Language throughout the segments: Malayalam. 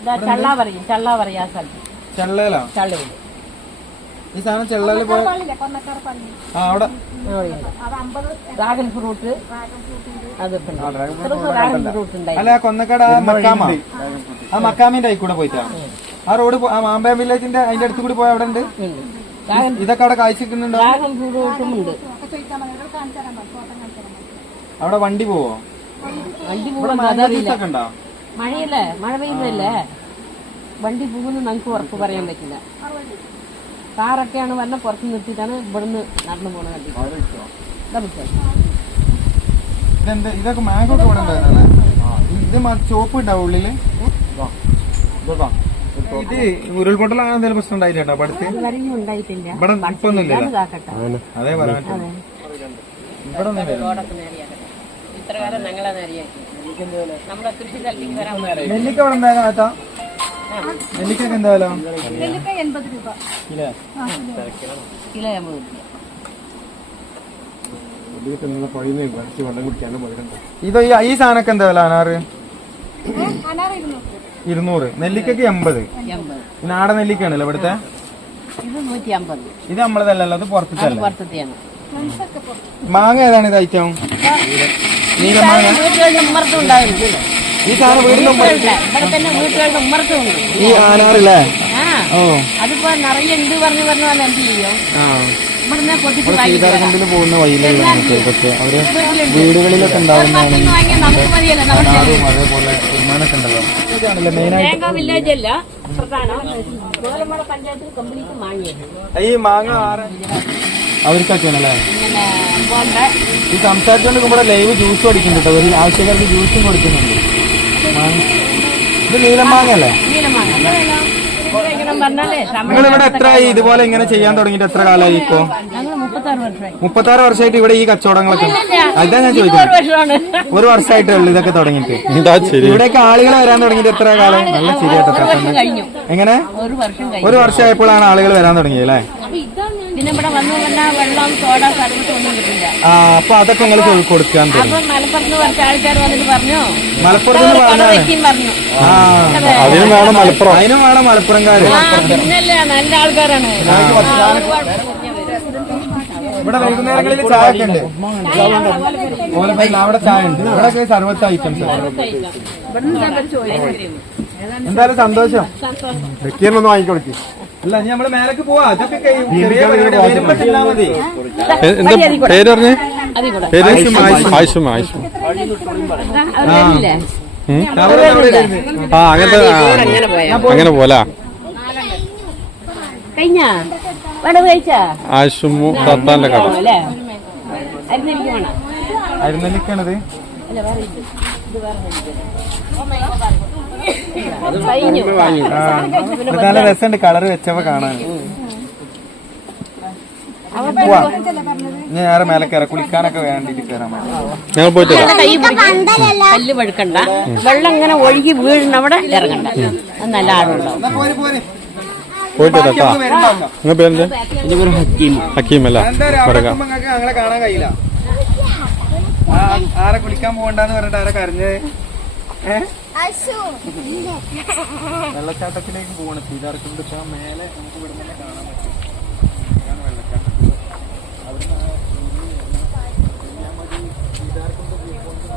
ഇതാ ചള്ള പറയും ചള്ള പറയാ ആ സ്ഥലത്ത്. ചെള്ളയിലാ? ചള്ളയിൽ ഈ സാധനം ചെള്ളയിൽ പോയ ആ അവിടെ. ഡ്രാഗൺ ഫ്രൂട്ട് അത് ഡ്രാഗൺ ഫ്രൂട്ട് ഉണ്ടായി. അല്ല ആ കൊന്നക്കാട് ആ മക്കാമ. ആ. മക്കാമിന്റെ ആയി കൂടെ പോയിട്ടാ. ആ റോഡ് പോ- ആ മാമ്പയം വില്ലേജിന്റെ അതിന്റെ അടുത്ത് കൂടി പോയ അവിടെ ഉണ്ട്? ഡ്രാഗൺ ഇതൊക്കെ അവിടെ കാഴ്ചക്കുന്നുണ്ടോ? ഡ്രാഗൺ ഫ്രൂട്ടും ഉണ്ട്. അവിടെ വണ്ടി പോവോ? വണ്ടി ഇവിടെ പോകുന്ന മാങ്ങ അതറിയില്ല. ഒക്കെ ഉണ്ടോ? മഴയല്ലേ? മഴ പെയ്യുന്നല്ലേ? വണ്ടി പോകുന്നു നമുക്ക് ഉറപ്പ് പറയാൻ പറ്റില്ല. കാറൊക്കെയാണ് വന്ന പുറത്ത് നിർത്തിയിട്ടാണ് ഇവിടുന്ന് നടന്നു പോകുന്ന വണ്ടി ഇതൊക്കെ മാംഗോ ഒക്കെ ഇവിടെ ഇത് മ- ചോപ്പ് ഉണ്ടാവും ഉള്ളിൽ? ഇത്. ഉരുൾപൊട്ടൽ അങ്ങനെ എന്തെങ്കിലും പ്രശ്നം ഉണ്ടായിട്ടോ പഠിത്തം ഇവിടെ ഇപ്പൊന്നുമില്ല അതേ. പറയാൻ. ഇവിടെ ഒന്നും ഇത്ര കാലം ഞങ്ങളെ നേരെയാക്കി നമ്മുടെ കൃഷി സ്ഥലത്തേക്ക് വരാൻ നെല്ലിക്ക ഇവിടെ എന്തായാലും? ഏട്ടാ നെല്ലിക്കൊക്കെ എന്തായാലും കിലോ? എൺപത് ഇത് ഈ- ഈ സാധനമൊക്കെ എന്താ വില അനാറ്? ഇരുന്നൂറ്. നെല്ലിക്കൊക്കെ എൺപത്. നാടൻ നെല്ലിക്കാണല്ലോ ഇവിടുത്തെ? ഇത് നമ്മളതല്ലല്ലോ അത് പുറത്തു മാങ്ങ ഏതാണ് ഇത് ഐറ്റം? നീല മാങ്ങ വീട്ടുകളുടെ ഉമ്മർത്തും ഈ സാധനം വീടിന്റെ വീട്ടുകളുടെ ഇവിടെ തന്നെ വീട്ടുകളുടെ ഉമ്മർത്തും. ഉണ്ട് ഈ ആനാറില്ലേ? ആ. ഓ. അതിപ്പോ നിറയെ എന്ത് പറഞ്ഞു പറഞ്ഞു വന്ന് എന്ത് ചെയ്യും? ആ. ഇവിടുന്ന് പൊട്ടിച്ച് ഇവിടെ വരാം. പോകുന്ന വഴിയിലുള്ള ഇതൊക്കെ. അവർ വീടുകളിലൊക്കെ ഉണ്ടാവുന്നതാണ്. വാങ്ങിയാൽ നമുക്ക് മതിയല്ലോ നമ്മുടെ അതേപോലെ തീരുമാനമൊക്കെ ഉണ്ടല്ലോ. ഇതാണല്ലേ മെയിനായിട്ട് തേങ്ങ വില്ലേജ് അല്ല പ്രധാനം. ഗോലമട പഞ്ചായത്തിൽ കംപ്ലീറ്റ് വാങ്ങിയത് ഈ മാങ്ങ ആറ് അവർക്കൊക്കെയാണല്ലേ? ഈ സംസാരിച്ചുകൊണ്ട് ഇവിടെ ലൈവ് ജ്യൂസ് കൊടുക്കുന്നുണ്ട് കേട്ടോ. ഒരു ആവശ്യക്കാർക്ക് ജ്യൂസും കൊടുക്കുന്നുണ്ട്. ഇത് നീലമാങ്ങല്ലേ നിങ്ങൾ ഇവിടെ എത്രയായി ഇതുപോലെ ഇങ്ങനെ ചെയ്യാൻ തുടങ്ങിയിട്ട് എത്ര കാലമായി ഇപ്പോ? മുപ്പത്താറ് വർഷമായി മുപ്പത്താറ് വർഷമായിട്ട് ഇവിടെ ഈ കച്ചവടങ്ങളൊക്കെ അതാ ഞാൻ ചോദിച്ചത് ഒരു ചോദിക്കുന്നത്. വർഷമാണ്. ഒരു വർഷമായിട്ടേ ഉള്ളൂ ഇതൊക്കെ തുടങ്ങിയിട്ട്. ഇവിടേക്ക് ആളുകൾ വരാൻ തുടങ്ങിയിട്ട് എത്ര കാലം? നല്ല ശരിയായിട്ട് ഒരു എങ്ങനെ? ഒരു വർഷം കഴിഞ്ഞു. ഒരു വർഷമായപ്പോഴാണ് ആളുകൾ വരാൻ തുടങ്ങിയത് അല്ലേ? പിന്നെ ഇവിടെ വന്നു വെള്ളം സോഡ സർവീസ് ഒന്നും കിട്ടില്ല. ആ അപ്പൊ അതൊക്കെ നിങ്ങൾ കൊടുക്കാൻ അപ്പൊ മലപ്പുറത്ത് കുറച്ച് ആൾക്കാർ വന്നിട്ട് പറഞ്ഞു. മലപ്പുറത്ത് നിന്ന് കട പറഞ്ഞു. ആ അതിനും വേണം മലപ്പുറം. അതിനും വേണം മലപ്പുറംകാര്. പിന്നല്ലേ നല്ല ആൾക്കാരാണ്. ഇവിടെ വൈകുന്നേരങ്ങളിൽ ചായ ഒക്കെ ഉണ്ട് ഓലപ്പയിൽ അവിടെ ചായ ഉണ്ട്. ഇവിടെ സർവത്ത് ഐറ്റംസ് എന്തായാലും സന്തോഷം. ഒന്ന് വാങ്ങിക്കൊടുക്കി. അല്ല നമ്മൾ മേലേക്ക് പോവാ. അതൊക്കെ പേര് പറഞ്ഞേ? അവിടെ ഇരുന്ന്. ആ അങ്ങനത്തെ അങ്ങനെ പോയാ അങ്ങനെ പോലാ കഴിഞ്ഞ? വടവ് കഴിച്ചാ? ആയിഷുമു തത്താന്റെ കട. അല്ലേ? കഴിഞ്ഞു. നല്ല രസമുണ്ട് കളറ് വെച്ചപ്പോ കാണാൻ. ഞാൻ മേലെ കയറാം കുളിക്കാനൊക്കെ വേണ്ടിട്ട് കയറാൻ കല്ല് പഴുക്കണ്ട. വെള്ളം ഇങ്ങനെ ഒഴുകി വീഴുന്ന അവിടെ ഇറങ്ങണ്ട. നല്ല ആടുണ്ടാവും. പോര് പോര്. പോയിട്ട് നിങ്ങളുടെ പേരെന്താ? ഹക്കീം. അല്ല പറയാ അവിടെ എത്തുമ്പോ നിങ്ങൾക്ക് ഞങ്ങളെ കാണാൻ കഴിയില്ല? ആരെ കുളിക്കാൻ പോകണ്ടെന്ന് പറഞ്ഞിട്ട് ആരെ കരഞ്ഞ്? വെള്ളച്ചാട്ടത്തിലേക്ക് പോകണം സീതാർക്കുണ്ട് ഇപ്പൊ മേലെ നമുക്ക് ഇവിടെ തന്നെ കാണാൻ പറ്റും. ഇതാണ് വെള്ളച്ചാട്ടം. അവിടുന്ന് സീതാർക്കുണ്ട് വ്യൂ പോയിന്റ്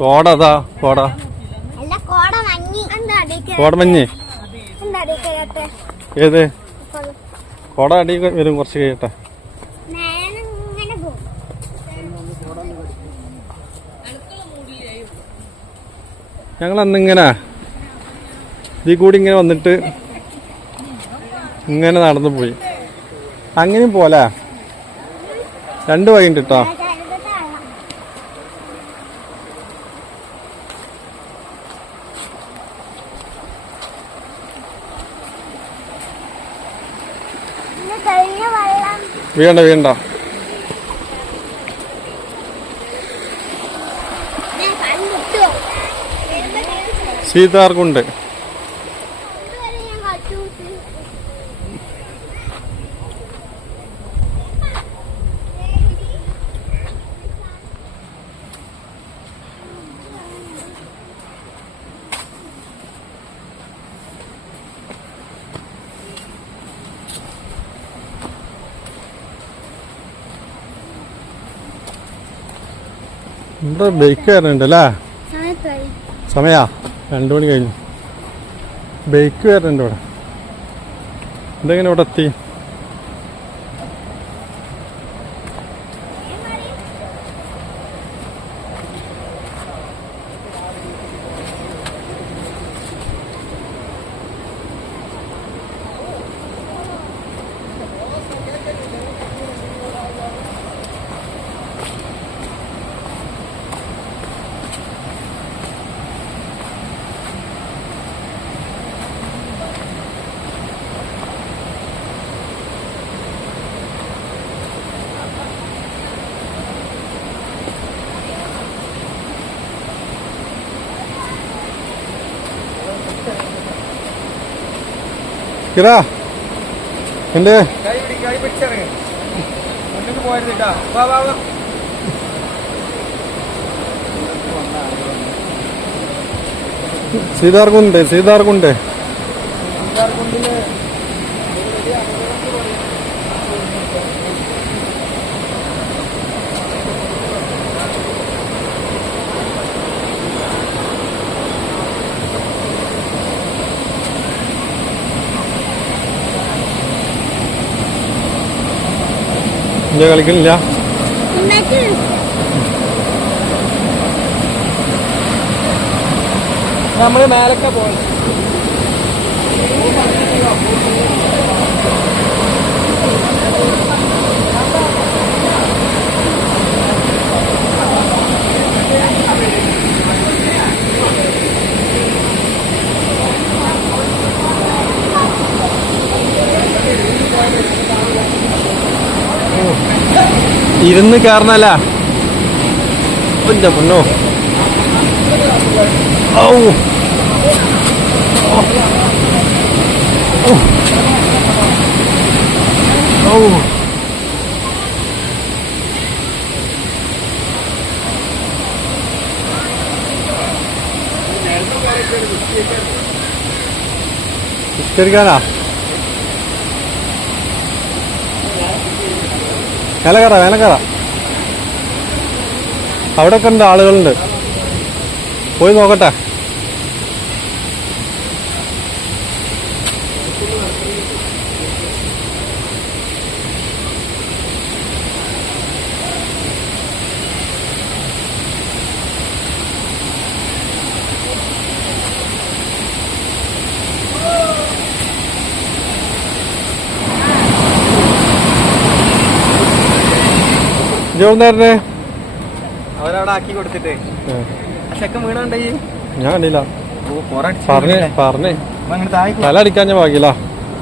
കോട അതാ കോട. അല്ല കോട മഞ്ഞി. ഏത്? കോട അടി വരും കുറച്ച് കഴിയട്ടെ. ഞങ്ങൾ അന്നിങ്ങനെ ഇതിൽ കൂടി ഇങ്ങനെ വന്നിട്ട് ഇങ്ങനെ നടന്നു പോയി. അങ്ങനെയും പോലെ. രണ്ട് വൈകിട്ട് കേട്ടോ ഇന്ന് കഴിഞ്ഞ വെള്ളം വീണ്ട വീണ്ട. സീതാർക്കുണ്ട് ഇതുവരെ ഞാൻ കട്ടു ഇവിടെ ബൈക്ക് വരുന്നുണ്ട് അല്ലേ സമയാ? രണ്ടു മണി കഴിഞ്ഞു. ബൈക്ക് വരുന്നുണ്ട് ഇവിടെ. എന്തെങ്കിലും ഇവിടെ എത്തി? കിറാ എന്റെ കൈ പിടി കൈ പിടിച്ചിറങ്ങ് മുന്നോട്ട് പോയത് കേട്ടാ വാ വാ വാ സീതാർകുണ്ട് സീതാർകുണ്ട് ഇല്ല കളിക്കണില്ല. ഉമ്മച്ചി നമ്മൾ മേലൊക്കെ പോയി. ഇരുന്ന് കയറണല്ല എന്റെ പൊന്നോ ഔ. ഔ. കയറാം മേലെ കയറാം അവിടെ ഒക്കെ ഉണ്ട് ആളുകളുണ്ട്. പോയി നോക്കട്ടെ. അവരവിടെ ആക്കി കൊടുത്തിട്ട്. ആ ചെക്കൻ വീണുണ്ട് ഞാൻ കണ്ടില്ല. ഓ പോറടിച്ചു പറഞ്ഞേ പറഞ്ഞേ. താഴെ തല അടിക്കാൻ ഞാൻ ഭാഗ്യല്ല.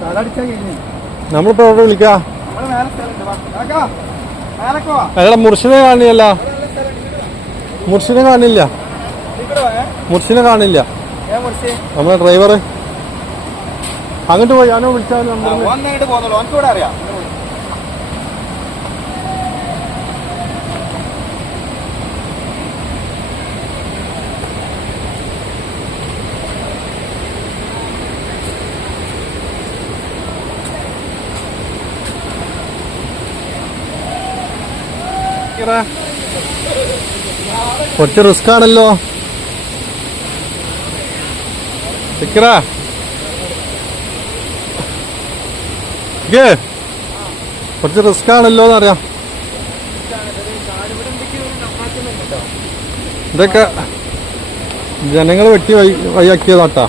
തലടിച്ചാ കഴിഞ്ഞു. നമ്മളിപ്പോ അവിടെ വിളിക്കാ? അയാളെ മുർഷിനെ കാണില്ല. മുർഷിനെ കാണില്ല? മുർഷിനെ കാണില്ല. നമ്മളെ ഡ്രൈവർ അങ്ങോട്ട് പോയി ഞാനോ വിളിച്ചാൽ നമ്പർ ഓൻ ഇങ്ങോട്ട് പോന്നോളൂ ഓനക്ക് ഇവിടെ അറിയാം കുറച്ച് റിസ്ക് ആണല്ലോ. സിക്കറ റിസ്ക് ആണല്ലോ എന്നറിയാം ഇതൊക്കെ ജനങ്ങൾ വെട്ടി വൈ വഴിയാക്കിയതാട്ടാ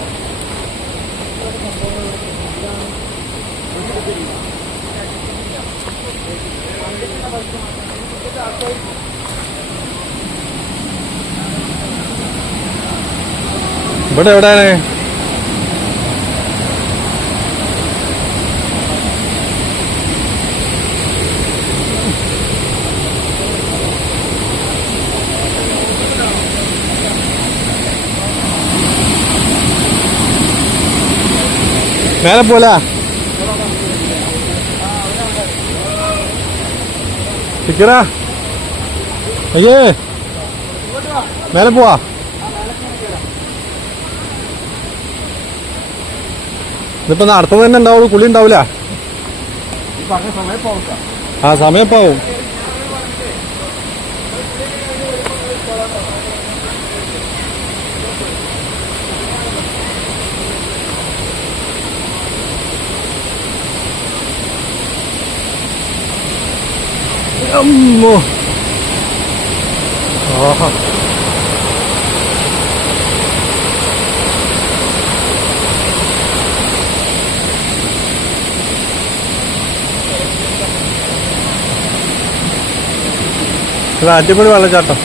ഇവിടെ എവിടെയാണ്? മേലെ പോല. ടിക്കറാ അയ്യേ. മേലെ പോവാ. ഇതിപ്പോ നടത്തം തന്നെ ഉണ്ടാവുള്ളൂ കുളി ഉണ്ടാവില്ല ആ സമയപ്പാവും അമ്മോ. ആഹാ. ഇത് അടിപൊളി വെള്ളച്ചാട്ടം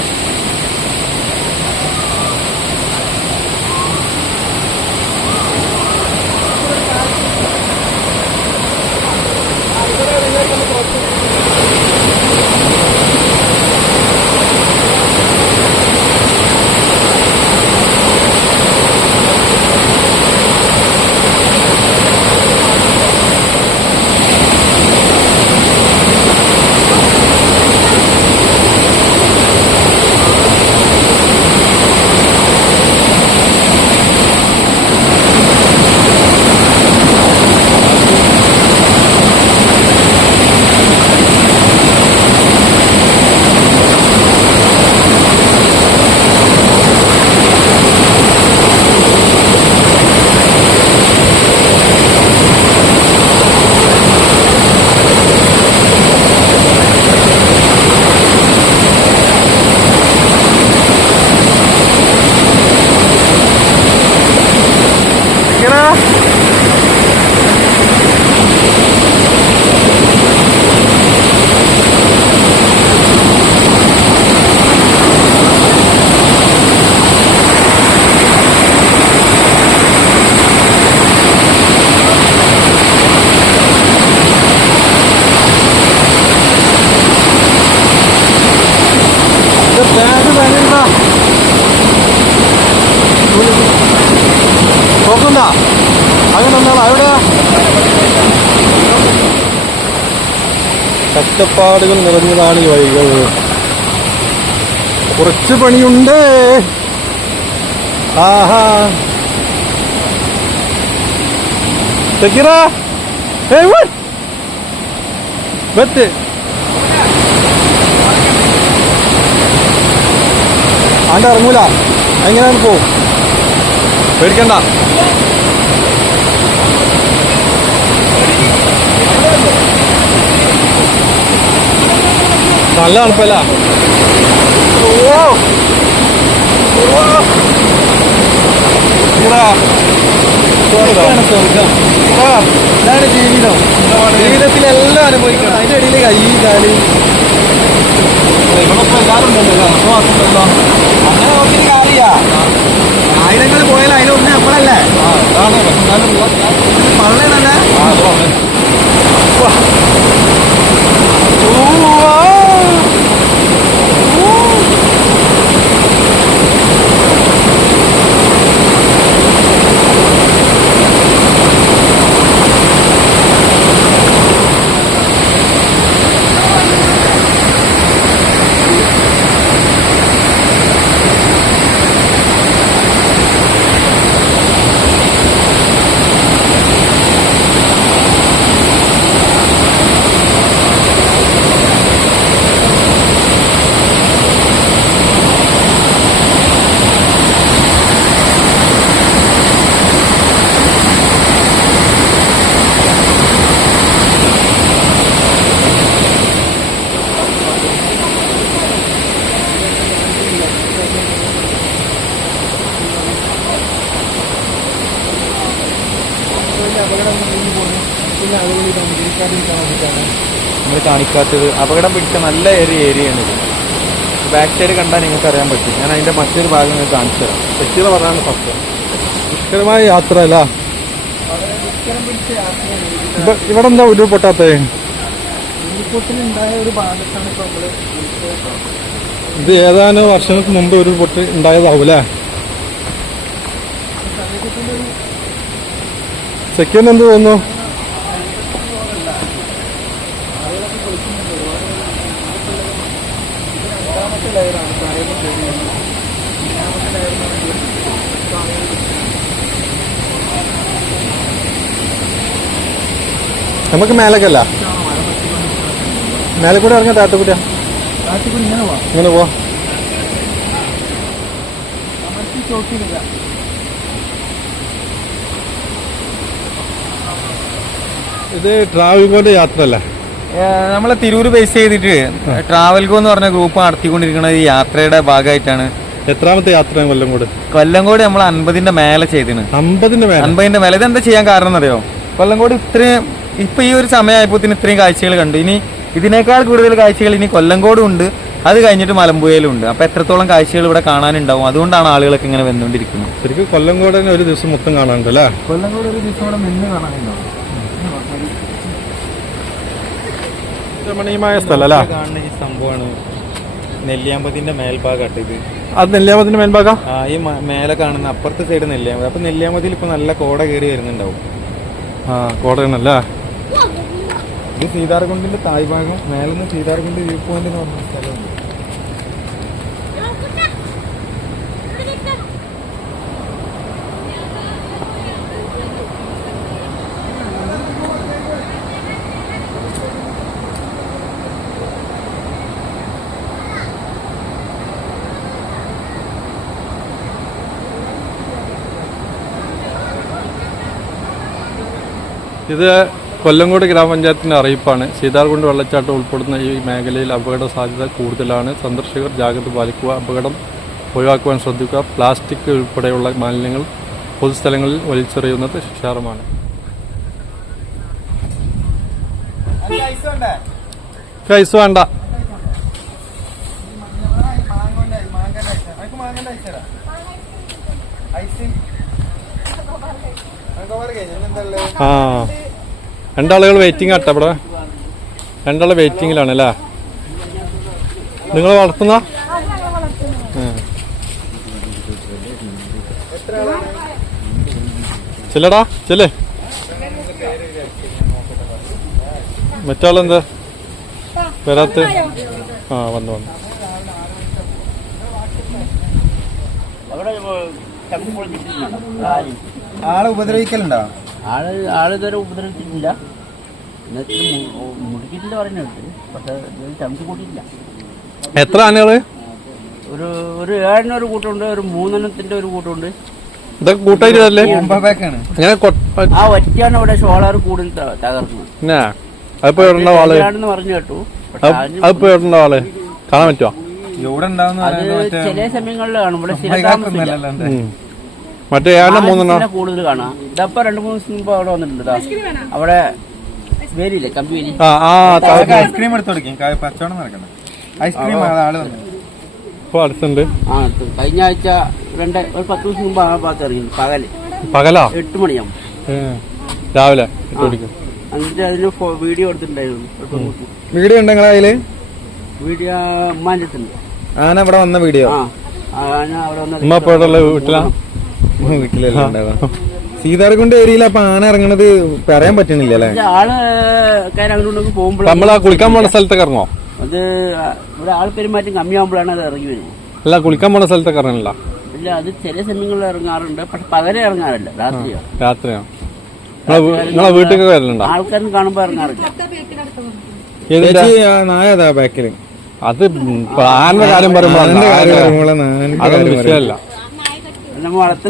കഷ്ടപ്പാടുകൾ നിറഞ്ഞതാണ് ഈ വഴികൾ. കുറച്ച് പണിയുണ്ട്. ആഹാ. സക്കീറ? ബത്ത് ആണ്ട് ഇറങ്ങൂല. എങ്ങനെയാണ് പോവും. പേടിക്കണ്ട. നല്ല തണുപ്പല്ല? ഇതാണ് ജീവിതം. ജീവിതത്തിൽ എല്ലാം അനുഭവിക്കണം. അതിന്റെ ഇടയിൽ കൈ കാൽ. അങ്ങനെ നോക്കിയിട്ട് കാര്യ ആയിരങ്ങൾ പോയാലും അതിലൊന്നും നമ്മളല്ലേ പള്ളേ നമ്മൾ കാണിക്കാത്തത് അപകടം പിടിച്ച നല്ല ഒരു ഏരിയയാണ് ഇത്. ബാക്ക് സൈഡ് കണ്ടാൽ നിങ്ങൾക്ക് അറിയാൻ പറ്റും. ഞാൻ അതിന്റെ മറ്റൊരു ഭാഗം നിങ്ങൾക്ക് കാണിച്ചു തരാം. ശക്തിത പറഞ്ഞാണ് ഫസ്റ്റ് ദുഷ്കരമായ യാത്ര അല്ല? ഇവിടെ എന്താ ഉരുൾപൊട്ടാത്ത? ഇത് ഏതാനും വർഷങ്ങൾക്ക് മുമ്പ് ഉരുൾപൊട്ട് ഉണ്ടായതാവൂലേ? സെക്യൂരിന് എന്ത് തോന്നുന്നു? നമുക്ക് മേലക്കല്ല. മേലെ കൂടെ ഇറങ്ങാം താത്തുകൂട്ടിയാ കാട്ടിക്കൂടി ഇങ്ങനെ പോവാം. ഇത് ട്രാവൽകോന്റെ യാത്ര അല്ലേ നമ്മളെ തിരൂര് ബേസ് ചെയ്തിട്ട് ട്രാവൽകോ എന്ന് പറഞ്ഞ ഗ്രൂപ്പ് നടത്തിക്കൊണ്ടിരിക്കുന്ന ഈ യാത്രയുടെ ഭാഗമായിട്ടാണ്. എത്രാമത്തെ യാത്ര കൊല്ലംകോട്? കൊല്ലംകോട് നമ്മൾ അൻപതിന്റെ മേലെ ചെയ്തിന്. അമ്പതിന്റെ മേലെ. അൻപതിന്റെ മേലെ. ഇതെന്താ ചെയ്യാൻ കാരണം എന്നറിയോ? കൊല്ലംകോട് ഇത്രയും ഇപ്പൊ ഈ ഒരു സമയമായപ്പോൾ ഇത്രയും കാഴ്ചകൾ കണ്ടു. ഇനി ഇതിനേക്കാൾ കൂടുതൽ കാഴ്ചകൾ ഇനി കൊല്ലംകോടും ഉണ്ട്. അത് കഴിഞ്ഞിട്ട് മലമ്പുഴയിലും ഉണ്ട് അപ്പൊ എത്രത്തോളം കാഴ്ചകൾ ഇവിടെ കാണാനുണ്ടാവും? അതുകൊണ്ടാണ് ആളുകളൊക്കെ ഇങ്ങനെ വന്നുകൊണ്ടിരിക്കുന്നത്. ശരിക്കും കൊല്ലംകോട് തന്നെ ഒരു ദിവസം മൊത്തം കാണാനുണ്ട് അല്ലേ? കൊല്ലംകോട് ഒരു ദിവസം ഇവിടെ നിന്ന് കാണാനുണ്ടാവും. രമണീയമായ കാണുന്ന ഈ സംഭവമാണ് നെല്ലിയാമ്പതിന്റെ മേൽഭാഗമായിട്ട് ഇത്. അത് നെല്ലിയാമ്പതിന്റെ മേൽഭാഗം? ആ ഈ മേലെ കാണുന്ന അപ്പുറത്തെ സൈഡ് നെല്ലിയാമ്പതി. അപ്പൊ നെല്ലിയാമ്പതിയിൽ ഇപ്പൊ നല്ല കോട കയറി വരുന്നുണ്ടാവും. ആ കോടയാണല്ലേ ഇത് സീതാർകുണ്ടിന്റെ താഴ്ഭാഗം മേലെ നിന്ന് സീതാർകുണ്ട് വ്യൂ പോയിന്റ് എന്ന് പറഞ്ഞ സ്ഥലമുണ്ട്. ഇത് കൊല്ലങ്കോട് ഗ്രാമപഞ്ചായത്തിന്റെ അറിയിപ്പാണ്. സീതാർകുണ്ട് വെള്ളച്ചാട്ടം ഉൾപ്പെടുന്ന ഈ മേഖലയിൽ അപകട സാധ്യത കൂടുതലാണ്. സന്ദർശകർ ജാഗ്രത പാലിക്കുക അപകടം ഒഴിവാക്കുവാൻ ശ്രദ്ധിക്കുക. പ്ലാസ്റ്റിക് ഉൾപ്പെടെയുള്ള മാലിന്യങ്ങൾ പൊതുസ്ഥലങ്ങളിൽ വലിച്ചെറിയുന്നത് ശിക്ഷാർഹമാണ്. ഐസ് വേണ്ട. ആ. രണ്ടാളുകൾ വെയിറ്റിംഗ് ആട്ടെ ഇവിടെ. രണ്ടാൾ വെയിറ്റിങ്ങിലാണ് അല്ലേ? നിങ്ങൾ വളർത്തുന്ന. ചെല്ലടാ ചെല്ലേ. മറ്റാളെന്താ? വരാത്ത? ആ വന്നു വന്നു. ആളെ ഉപദ്രവിക്കലുണ്ടോ? ആൾ ആളിതുവരെ ഉപദ്രവിച്ചിട്ടില്ല. മുടിക്കിട്ടില്ല പറഞ്ഞിട്ട് പക്ഷെ ഇത് ചമച്ച് കൂട്ടിയില്ല എത്ര ആനകൾ? ഒരു ഒരു ഏഴിന് ഒരു കൂട്ടമുണ്ട് ഒരു മൂന്നെണ്ണത്തിന്റെ ഒരു കൂട്ടമുണ്ട് ഇതൊക്കെ അങ്ങനെ ആ ഒറ്റയാണ് ഇവിടെ സോളാർ കൂടുതൽ ത- തകർക്കുന്നത് പിന്നെ അതിപ്പോ എവിടെയുള്ള ആൾ? പറഞ്ഞു കേട്ടു. പക്ഷെ അത് അതിന് അതിപ്പോ എവിടെയുള്ള ആൾ? കാണാൻ പറ്റുമോ ഉണ്ടാവുന്ന അത് ചില സമയങ്ങളിൽ കാണും ഇവിടെ സ്ഥിര താമസമില്ല ഉം. മറ്റേ ഏഴെണ്ണം മൂന്നെണ്ണം. കൂടുതൽ കാണാം. ഇതപ്പോ രണ്ടു മൂന്ന് ദിവസം മുമ്പ് അവിടെ വന്നിട്ടുണ്ട്. അവിടെ വേരിയില്ലേ? കമ്പി ആ ആ ഐസ്ക്രീം എടുത്തു കൊടുക്കും. ഐസ്ക്രീം ആൾ അടുത്തുണ്ട്. ആ കഴിഞ്ഞ ആഴ്ച രണ്ട് ഒരു പത്ത് ദിവസം മുമ്പ് ആ ഭാഗത്ത് ഇറങ്ങി. പകൽ. പകലാ? എട്ട് മണിയാവും. രാവിലെ എട്ട് മണിക്ക്. എന്നിട്ട് അതിന് വീഡിയോ എടുത്തിട്ടുണ്ടായിരുന്നു. വീഡിയോ ഉണ്ടോ നിങ്ങളെ അതിൽ വീഡിയോ ഉമ്മാന്റെ അടുത്തുണ്ട്. ആന ഇവിടെ വന്ന വീഡിയോ? ആ. ആന ഞാൻ അവിടെ വന്ന് ഉമ്മ ഇപ്പൊ എവിടെയുള്ള വീട്ടിലാ? വീട്ടിലല്ലേ ഉണ്ടാവുക. സീതാർകുണ്ട് ഏരിയയിൽ അപ്പൊ ആന ഇറങ്ങണത് പറയാൻ പറ്റണില്ല അല്ലേ? ആൾ പോകുമ്പോൾ നമ്മളാ കുളിക്കാൻ പോണ സ്ഥലത്തൊക്കെ ഇറങ്ങോ അത് ഇവിടെ ആൾ പെരുമാറ്റം കമ്മിയാകുമ്പോഴാണ് അത് ഇറങ്ങി വരുന്നത്. അല്ല കുളിക്കാൻ പോണ സ്ഥലത്തൊക്കെ ഇറങ്ങണില്ല? ഇല്ല അത് ചില സമയങ്ങളിൽ ഇറങ്ങാറുണ്ട് പക്ഷെ പകരം ഇറങ്ങാറില്ല രാത്രിയോ. രാത്രിയാ. നിങ്ങളെ വീട്ടിൽ വരലുണ്ടോ? ആൾക്കാരും കാണുമ്പോ ഇറങ്ങാറില്ല. ചേച്ചി ആ നായ അതാ ബാക്കിൽ അത് ആനന്റെ കാര്യം പറയുമ്പോ അതൊന്നും വിഷയമല്ല. നമ്മൾ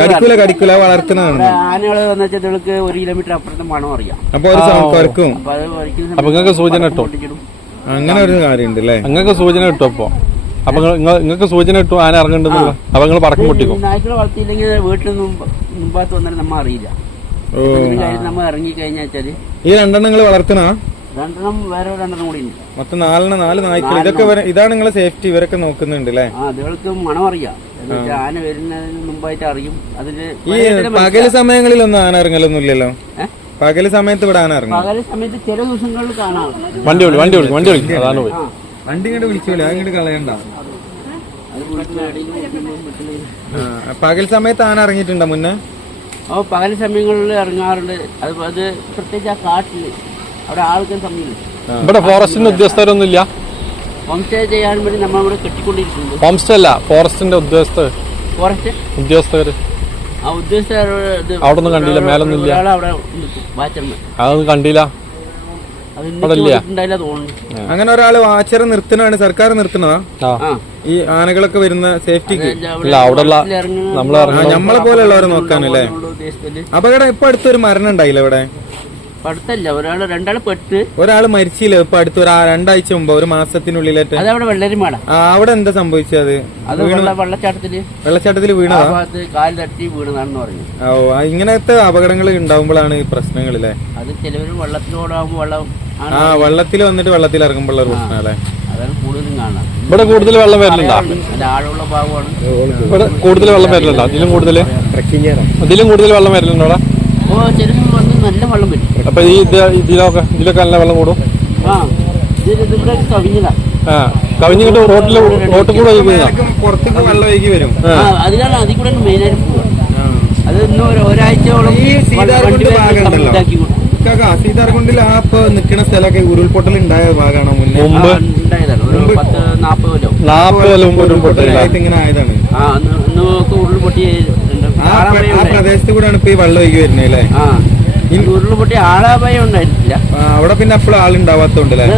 കടിക്കൂല കടിക്കൂല വളർത്തുന്നതാണ്. ആനകൾ എന്ന് വെച്ചാൽ ഇവൾക്ക് ഒരു കിലോമീറ്റർ അപ്പുറത്തെ മണം അറിയാം. അപ്പൊ അപ്പൊ നിങ്ങൾക്ക് സൂചന കിട്ടും അങ്ങനെ ഒരു കാര്യമുണ്ട് അല്ലേ? നിങ്ങൾക്ക് സൂചന കിട്ടും അപ്പൊ? അപ്പൊ നിങ്ങൾക്ക് സൂചന കിട്ടും ആന ഇറങ്ങണ്ടെന്നുള്ള അപ്പൊ നിങ്ങൾ പടക്കം പൊട്ടിക്കും? നായ്ക്കളെ വളർത്തിയില്ലെങ്കിൽ വീട്ടിൽ നിന്നും മുമ്പാത്ത് വന്നാലും നമ്മ അറിയില്ല. നമ്മൾ ഇറങ്ങി കഴിഞ്ഞാൽ ഈ രണ്ടെണ്ണം നിങ്ങൾ വളർത്തണ? രണ്ടെണ്ണം വേറെ രണ്ടെണ്ണം കൂടി ഉണ്ട്. മൊത്തം നാലെണ്ണം നാല് നായ്ക്കൾ ഇതൊക്കെ ഇതാണ് നിങ്ങളെ സേഫ്റ്റി ഇവരൊക്കെ നോക്കുന്നുണ്ട് അല്ലേ? ആ അതുകൾക്ക് മണം അറിയാം. ആന വരുന്നതിന് മുമ്പായിട്ട് അറിയും. അതിന്റെ ഈ സമയങ്ങളിലൊന്നും ആന ഇറങ്ങലൊന്നും ഇല്ലല്ലോ? പകൽ സമയത്ത് ഇവിടെ ആന ഇറങ്ങും. പകല സമയത്ത് ചില ദിവസങ്ങളിൽ കാണാം. വണ്ടി വിളി വണ്ടി വിളിക്കും വണ്ടി വിളിക്കും അതാണ് പോയി. വണ്ടി ഇങ്ങോട്ട് വിളിച്ചില്ല അങ്ങോട്ട് കളയണ്ട. പകൽ സമയത്ത് ആന ഇറങ്ങിയിട്ടുണ്ടോ മുന്നേ? ഓ പകൽ സമയങ്ങളിൽ ഇറങ്ങാറുണ്ട്. അത് അത് പ്രത്യേകിച്ച് ആ കാട്ടിൽ അവിടെ ആൾക്കാർ സമയമില്ല ഇവിടെ ഫോറസ്റ്റിന് ഉദ്യോഗസ്ഥരൊന്നും ഇല്ല ഹോം സ്റ്റേ ചെയ്യാൻ വേണ്ടി നമ്മൾ ഇവിടെ കെട്ടിക്കൊണ്ടിരിക്കുന്നത് ഹോം സ്റ്റേ അല്ല ഫോറസ്റ്റിന്റെ ഉദ്യോഗസ്ഥർ ഫോറസ്റ്റ് ഉദ്യോഗസ്ഥര്. ആ അവിടെ കണ്ടില്ല, മേലൊന്നും ഇല്ല. അവിടെ അതൊന്നും കണ്ടില്ല. അവിടെ ഇല്ല. ഉണ്ടായില്ല തോന്നുന്നു. അങ്ങനെ ഒരാൾ വാച്ചർ നിർത്തണാണ് സർക്കാർ നിർത്തണതാ ഈ ആനകളൊക്കെ വരുന്ന സേഫ്റ്റിക്ക് നമ്മളെ പോലെയുള്ളവരെ നോക്കാനല്ലേ? അപകടം ഇപ്പൊ അടുത്തൊരു മരണം ഉണ്ടായില്ല ഇവിടെ അടുത്തല്ല ഒരാൾ രണ്ടാൾ പെട്ട്. ഒരാൾ മരിച്ചില്ല. ഇപ്പൊ അടുത്ത ഒരു രണ്ടാഴ്ച മുമ്പ് ഒരു മാസത്തിനുള്ളിലായിട്ട് അതവിടെ വെള്ളരിമാട. ആ, അവിടെ എന്താ സംഭവിച്ചത് അത്? വെള്ളച്ചാട്ടത്തിൽ വെള്ളച്ചാട്ടത്തിൽ വീണതാ? കാൽ തട്ടി വീണതാണെന്ന് പറഞ്ഞു. ഓ ഇങ്ങനത്തെ അപകടങ്ങൾ ഉണ്ടാവുമ്പോഴാണ് ഈ പ്രശ്നങ്ങളില്ലേ അത് ചിലവര് വെള്ളത്തിലോടാകുമ്പോ വെള്ളം ആ വെള്ളത്തിൽ വന്നിട്ട് വെള്ളത്തിൽ ഇറങ്ങുമ്പോഴുള്ള പ്രശ്നം അല്ലേ? അതാണ് കൂടുതലും കാണാം. ഇവിടെ കൂടുതൽ വെള്ളം വരലുണ്ടോ ആഴമുള്ള ഭാഗമാണ്. ഇവിടെ കൂടുതൽ വെള്ളം വരലുണ്ടോ അതിലും കൂടുതൽ? അതിലും കൂടുതൽ വെള്ളം വരലുണ്ടോ ഓ ചെറുപ്പം നല്ല വെള്ളം വരും. അപ്പൊ ഈ ഇത് ഇതിലൊക്കെ ഇതിലൊക്കെ നല്ല വെള്ളം കൂടും? ആ ഇത് ഇതിവിടെ കവിഞ്ഞതാ ആ കവിഞ്ഞിട്ട് റോട്ടിൽ റോട്ടിൽ കൂടെ പുറത്തേക്ക് വെള്ളം ഒഴുകി വരും. അതിലാണ് അതിൽ കൂടെ മെയിനായിട്ട് പോവുക. അത് ഇന്ന് ഒരാഴ്ചയോളം ഈ സീതാർകുണ്ട് ഭാഗം. സീതാർകുണ്ടിൽ ആ ഇപ്പൊ നിൽക്കുന്ന സ്ഥലമൊക്കെ ഉരുൾപൊട്ടൽ ഉണ്ടായ ഭാഗമാണോ മുന്നേ? മുമ്പ്? ആ, പ്രദേശത്ത് കൂടെയാണ് ഇപ്പൊ ഈ വെള്ളം ഒഴുകി വരുന്നത് അല്ലേ? ആ ഉരുൾപൊട്ടി ആളാഭയം ഉണ്ടായിട്ടില്ല അവിടെ പിന്നെ അപ്പോഴും ആളുണ്ടാവാത്തോണ്ടല്ലേ